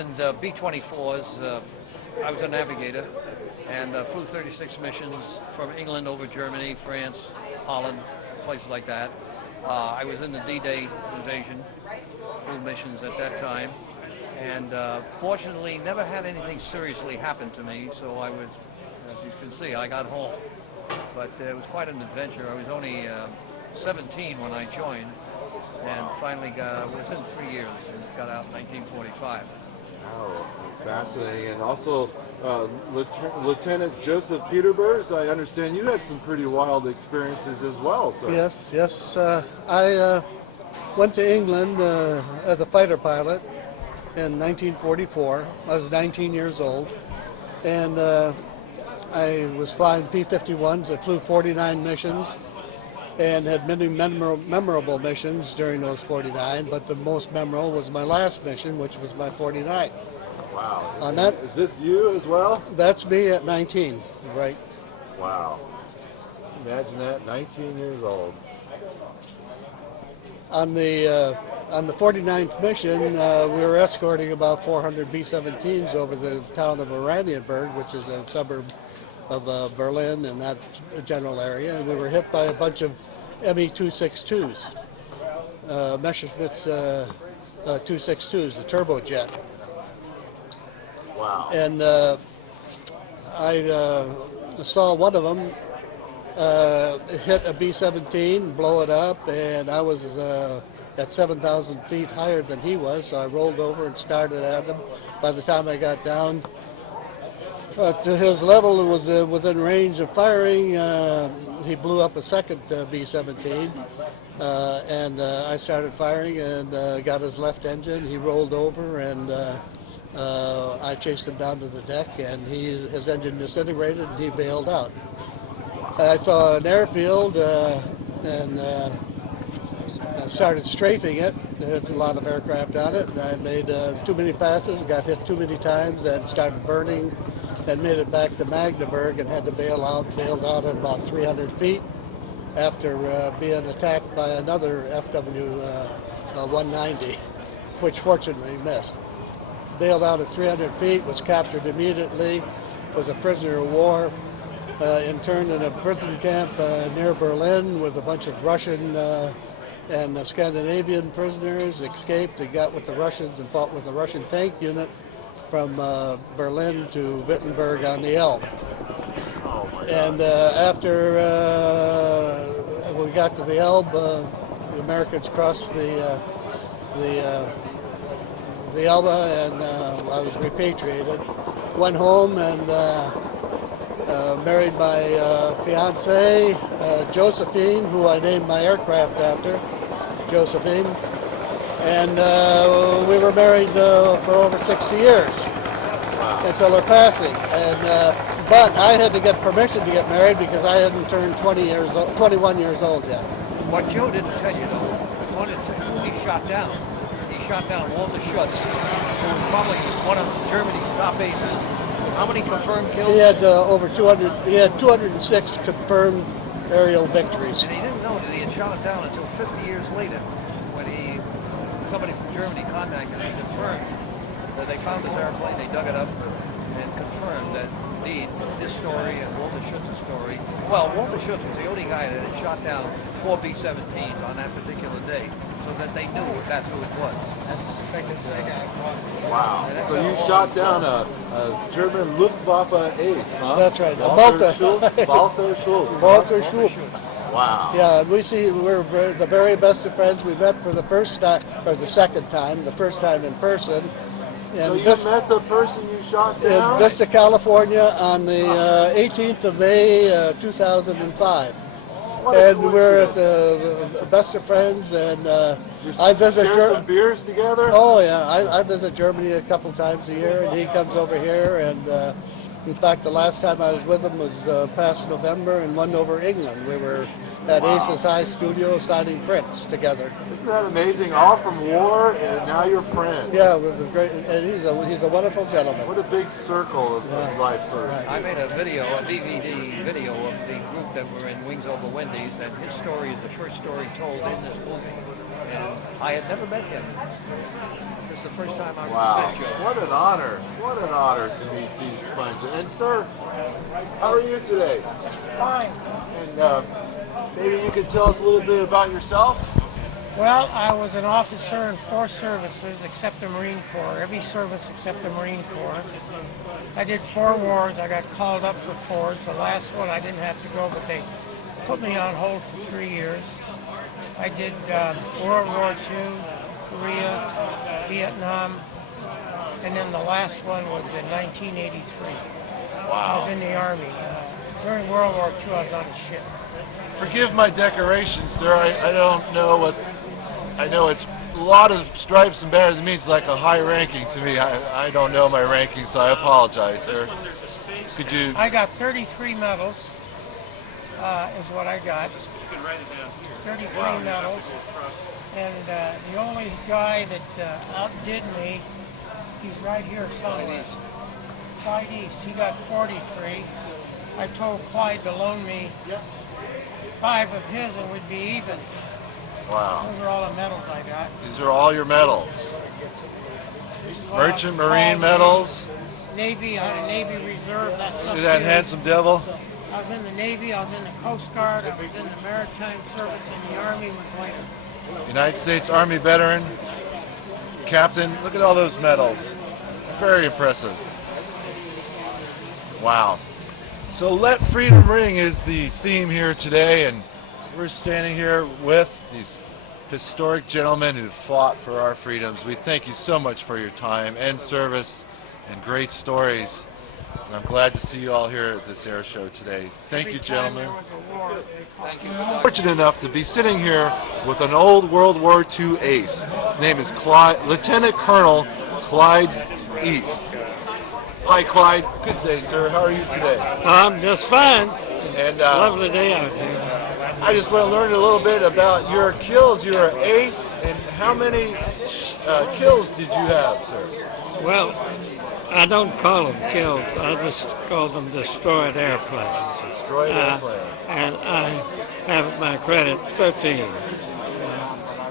in B-24s. I was a navigator and flew 36 missions from England over Germany, France, Holland, places like that. I was in the D-Day invasion, flew missions at that time, and fortunately never had anything seriously happen to me, so I was, as you can see, I got home. But it was quite an adventure. I was only 17 when I joined, and finally within 3 years, and got out in 1945. Oh, fascinating. And also, Lieutenant Joseph Peterburs, I understand you had some pretty wild experiences as well, sir. Yes. I went to England as a fighter pilot in 1944. I was 19 years old, and I was flying P-51s. I flew 49 missions and had many memorable missions during those 49, but the most memorable was my last mission, which was my 49. Wow. Is this you as well? That's me at 19, right. Wow. Imagine that, 19 years old. On the 49th mission, we were escorting about 400 B-17s over the town of Oranienburg, which is a suburb of Berlin and that general area, and we were hit by a bunch of Me-262s, Messerschmitt's 262s, the turbojet. Wow. And I saw one of them hit a B-17, blow it up, and I was at 7,000 feet higher than he was, so I rolled over and started at him. By the time I got down to his level, it was within range of firing. He blew up a second B-17, and I started firing and got his left engine. He rolled over, and I chased him down to the deck, and his engine disintegrated, and he bailed out. I saw an airfield and started strafing it. There was a lot of aircraft on it, and I made too many passes, got hit too many times, and started burning, and made it back to Magdeburg and had to bailed out at about 300 feet after being attacked by another FW-190, which fortunately missed. Bailed out at 300 feet, was captured immediately, was a prisoner of war, interned in a prison camp near Berlin with a bunch of Russian and Scandinavian prisoners, escaped and got with the Russians and fought with the Russian tank unit from Berlin to Wittenberg on the Elbe. Oh my God. And after we got to the Elbe, the Americans crossed the Elbe, and I was repatriated. Went home and married my fiancée, Josephine, who I named my aircraft after, Josephine. And we were married for over 60 years until her passing. And but I had to get permission to get married because I hadn't turned 21 years old yet. What Joe didn't tell you, though, he shot down. He shot down Walter Schutz, who was probably one of Germany's top aces. How many confirmed kills? He had over 200. He had 206 confirmed aerial victories. And he didn't know that he had shot it down until 50 years later, when somebody from Germany contacted him and confirmed that they found this airplane, they dug it up, and confirmed that indeed this story and Walter Schutz's story. Well, Walter Schutz was the only guy that had shot down 4 B-17s on that particular day, so that they knew that's who it was. That's the second day. Wow. So you shot down a German Luftwaffe ace, huh? That's right. Walter Schultz. Walter Schultz. Walter Schultz. Wow. Yeah, we're the very best of friends. We met for the first time, or the second time, the first time in person. So you met the person you shot down? In Vista, California on the 18th of May, 2005. And we're at the best of friends, and I visit some beers together? Oh yeah, I visit Germany a couple times a year, and he comes over here. And in fact, the last time I was with him was past November, and one over England. We were at Aces High Studio signing prints together. Isn't that amazing? All from war, and now you're friends. Yeah, it was great, and he's a wonderful gentleman. What a big circle of life, sir. Right. I made a DVD video of the group that were in Wings Over Wendy's, and his story is the first story told in this movie. And I had never met him. This It's the first time I've Wow, met Joe. what an honor. What an honor to meet these sponges. And sir, how are you today? Fine. And maybe you could tell us a little bit about yourself? Well, I was an officer in 4 services except the Marine Corps, every service except the Marine Corps. I did 4 wars. I got called up for 4. The last one I didn't have to go, but they put me on hold for 3 years. I did World War II, Korea, Vietnam, and then the last one was in 1983. I was in the Army. During World War II, I was on a ship. Forgive my decoration, sir. I don't know what... I know it's a lot of stripes and banners. It means like a high ranking to me. I don't know my ranking, so I apologize, sir. Could you... I got 33 medals, is what I got. 33 medals. And the only guy that outdid me, he's right here somewhere. Clyde East. He got 43. I told Clyde to loan me 5 of his and we'd be even. Wow. Those are all the medals I got. These are all your medals. Merchant Marine medals. Navy, I had a Navy Reserve. That's Look at that handsome devil. I was in the Navy, I was in the Coast Guard, I was in the Maritime Service, and the Army was later. United States Army veteran, captain. Look at all those medals. Very impressive. Wow. So Let Freedom Ring is the theme here today, and we're standing here with these historic gentlemen who fought for our freedoms. We thank you so much for your time and service and great stories. And I'm glad to see you all here at this air show today. Thank you, gentlemen. Thank you. Fortunate enough to be sitting here with an old World War II ace. His name is Lieutenant Colonel Clyde East. Hi, Clyde. Good day, sir. How are you today? I'm just fine. And Lovely day out here. I just want to learn a little bit about your kills. You're an ace, and how many kills did you have, sir? Well, I don't call them kills. I just call them destroyed airplanes. Destroyed airplanes. And I have at my credit 13.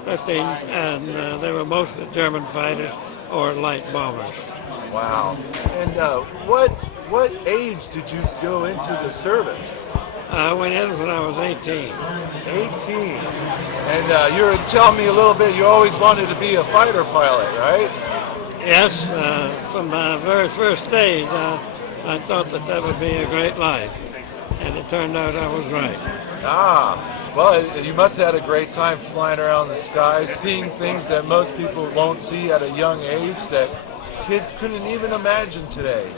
13, and they were mostly German fighters or light bombers. Wow. And what age did you go into the service? I went in when I was 18. 18. And you were telling me a little bit, you always wanted to be a fighter pilot, right? Yes, from my very first days, I thought that would be a great life. And it turned out I was right. Ah, well, you must have had a great time flying around the skies, seeing things that most people won't see at a young age that kids couldn't even imagine today.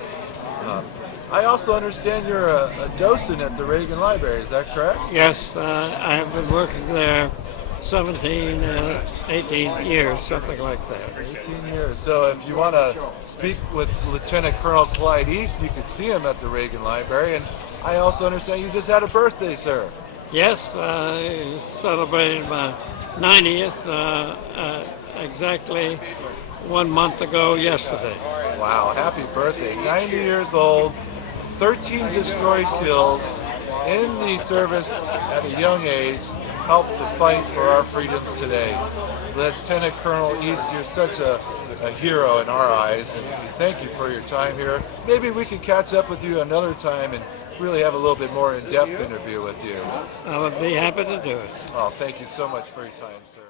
I also understand you're a docent at the Reagan Library, is that correct? Yes, I have been working there 17, 18 years, something like that. 18 years. So if you want to speak with Lieutenant Colonel Clyde East, you could see him at the Reagan Library. And I also understand you just had a birthday, sir. Yes, I celebrated my 90th exactly 1 month ago yesterday. Wow, happy birthday. 90 years old, 13 destroyed kills, in the service at a young age, helped to fight for our freedoms today. Lieutenant Colonel East, you're such a hero in our eyes, and we thank you for your time here. Maybe we could catch up with you another time and really have a little bit more in-depth interview with you. I would be happy to do it. Oh, thank you so much for your time, sir.